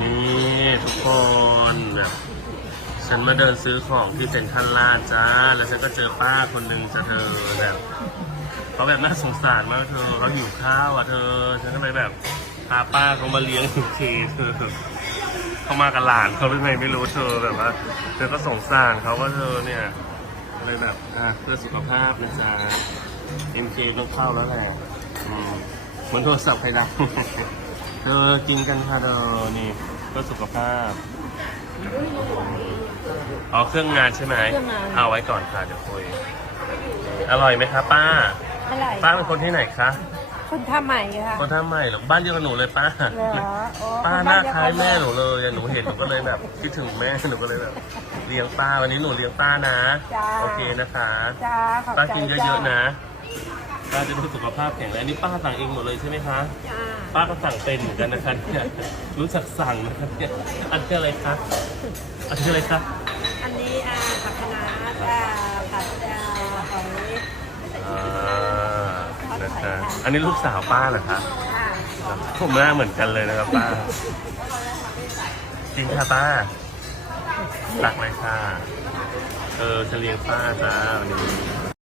นี่ทุกคนแบบฉันมาเดินซื้อของที่เซ็นทรัลลาดจ้า แล้วฉันก็เจอป้าคนหนึ่งจะเธอแบบเขาแบบน่าสงสารมากเธอเขาหิวข้าวอะเธอ ฉันก็เลยแบบพาป้าเขามาเลี้ยงทุกทีเธอเขามากับหลานเขาหรือไงไม่รู้เธอแบบว่า เธอก็สงสารเขาว่าเธอเนี่ยเลยแบบอะเพื่อสุขภาพนะจ๊ะเอ็นเคต้องเข้าแล้วแหละอืมเหมือนโทรศัพท์ใครดัง เธอกินกันค่ะเธอนี่เพื่อสุขภาพอ๋อเครื่องงานใช่ไหมเครื่องงาน เอาไว้ก่อนค่ะเดี๋ยวคุยอร่อยไหมคะป้าอะไรป้าเป็นคนที่ไหนคะคนท่าใหม่ค่ะคนท่าใหม่เหรอบ้านเดียวกับหนูเลยป้า เหรอโอ้ป้าหน้าคล้ายแม่หนูเลยอะหนูเห็นหนูก็เลยแบบคิดถึงแม่หนูก็เลยแบบเลี้ยงป้าวันนี้หนูเลี้ยงป้านะ จ้าโอเคนะคะ จ้าขอบใจป้ากินเยอะๆนะ ป้าจะได้สุขภาพแข็งแรงนี่ป้าสั่งเองหมดเลยใช่ไหมคะ จ้าป้าก็สั่งเป็นเหมือนกันนะคะเนี่ยรู้จักสั่งนะครับเนี่ยอันนี้อะไรคะอันนี้อะไรคะอันนี้อ่าผักคะน้าจ้าผัดอ่าหอยอ่านะคะอันนี้ลูกสาวป้าเหรอคะอ่าผมหน้าเหมือนกันเลยนะครับป้าจริงค่ะป้าตักเลยค่ะเออจะเลี้ยงป้าจ้าวันนี้